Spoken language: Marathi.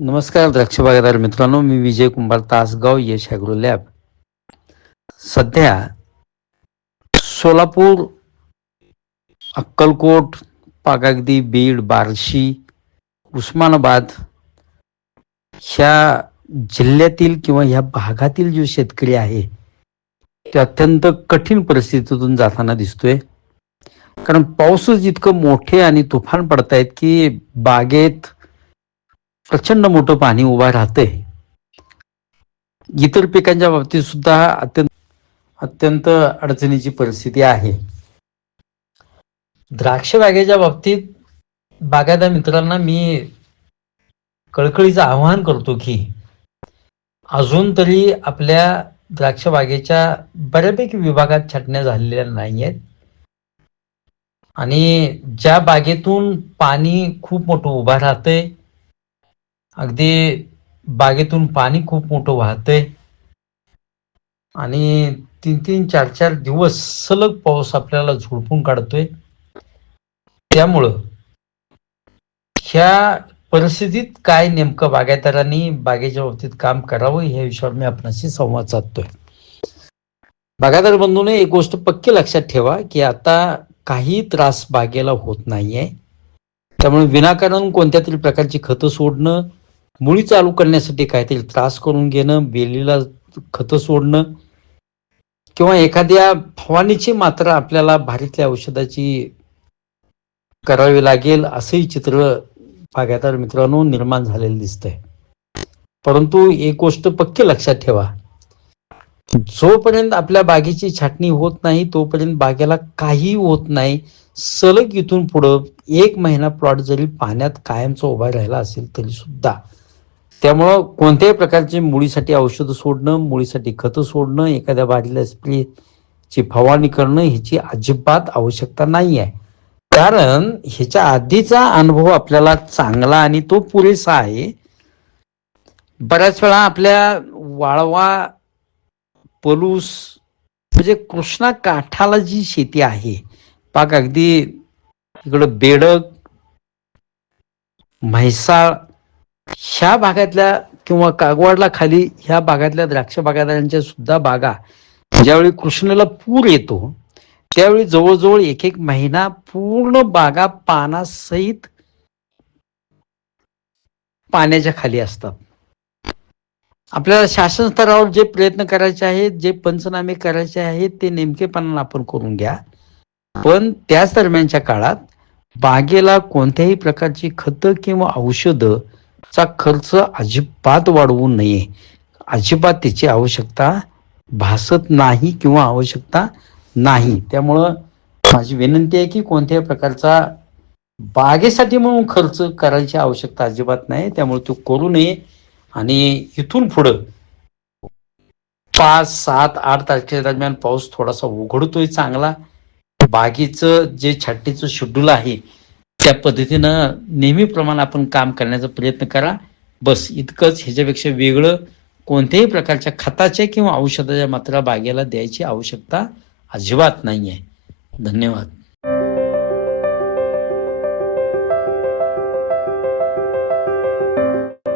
नमस्कार द्राक्ष मित्रांनो मी विजय कुंभार तासगाव यश ॲग्रो लॅब. सध्या सोलापूर अक्कलकोट पागागदी बीड बार्शी उस्मानाबाद ह्या जिल्ह्यातील किंवा ह्या भागातील जो शेतकरी आहे ते अत्यंत कठीण परिस्थितीतून जाताना दिसतोय. कारण पाऊसच इतकं मोठे आणि तुफान पडतायत की बागेत प्रचंड मोठं पाणी उभा राहतंय. इतर पिकांच्या बाबतीत सुद्धा अत्यंत अत्यंत अडचणीची परिस्थिती आहे. द्राक्ष बागेच्या बाबतीत बागायदा मित्रांना मी कळकळीचं आवाहन करतो की अजून तरी आपल्या द्राक्ष बागेच्या बऱ्यापैकी विभागात छाटण्या झालेल्या नाही आहेत आणि ज्या बागेतून पाणी खूप मोठं उभा राहतंय अगदी बागेतून पाणी खूप मोठं वाहतंय. आणि तीन तीन चार चार दिवस सलग पाऊस आपल्याला झोडपून काढतोय. त्यामुळं ह्या परिस्थितीत काय नेमकं बागायतदारांनी बागेच्या बाबतीत काम करावं या विषयावर मी आपणाशी संवाद साधतोय. बागायतदार बंधूने एक गोष्ट पक्की लक्षात ठेवा की आता काही त्रास बागेला होत नाहीये. त्यामुळे विनाकारण कोणत्या तरी प्रकारची खतं सोडणं मुळी चालू करण्यासाठी काहीतरी त्रास करून घेणं बेलीला खतं सोडणं किंवा एखाद्या फवानीची मात्रा आपल्याला भारीतल्या औषधाची करावी लागेल असंही चित्र बागायतदार मित्रांनो निर्माण झालेलं दिसतंय. परंतु एक गोष्ट पक्की लक्षात ठेवा. जोपर्यंत आपल्या बागेची छाटणी होत नाही तोपर्यंत बागेला काही होत नाही सलग इथून पुढं एक महिना प्लॉट जरी पाण्यात कायमचा उभा राहिला असेल तरी सुद्धा त्यामुळं कोणत्याही प्रकारचे मुळीसाठी औषधं सोडणं मुळीसाठी खतं सोडणं एखाद्या बाजूला स्प्रेची फवारणी करणं ह्याची अजिबात आवश्यकता नाही आहे कारण ह्याच्या आधीचा अनुभव आपल्याला चांगला आणि तो पुरेसा आहे. बऱ्याच वेळा आपल्या वाळवा पलूस म्हणजे कृष्णा काठाला जी शेती आहे पाक अगदी इकडं बेडक म्हैसाळ ह्या भागातल्या किंवा कागवाडला खाली ह्या भागातल्या द्राक्ष बागायतदारांच्या सुद्धा बागा ज्यावेळी कृष्णेला पूर येतो त्यावेळी जवळजवळ एक एक महिना पूर्ण बागा पानासहित पाण्याच्या खाली असतात. आपल्याला शासन स्तरावर जे प्रयत्न करायचे आहेत जे पंचनामे करायचे आहेत ते नेमकेपणानं आपण करून घ्या. पण त्याच दरम्यानच्या काळात बागेला कोणत्याही प्रकारची खतं किंवा औषधं चा खर्च अजिबात वाढवू नये. अजिबात त्याची आवश्यकता भासत नाही किंवा आवश्यकता नाही. त्यामुळं माझी विनंती आहे की कोणत्याही प्रकारचा बागेसाठी म्हणून खर्च करायची आवश्यकता अजिबात नाही. त्यामुळे तो करू नये. आणि इथून पुढं पाच सात आठ तारखेच्या दरम्यान पाऊस थोडासा उघडतोय चांगला. बागेचं जे छाटणीचं शेड्यूल आहे त्या पद्धतीनं नेहमीप्रमाणे आपण काम करण्याचा प्रयत्न करा. बस इतकंच ह्याच्यापेक्षा वेगळं कोणत्याही प्रकारच्या खताच्या किंवा औषधाच्या मात्रा बागेला द्यायची आवश्यकता अजिबात नाही आहे धन्यवाद.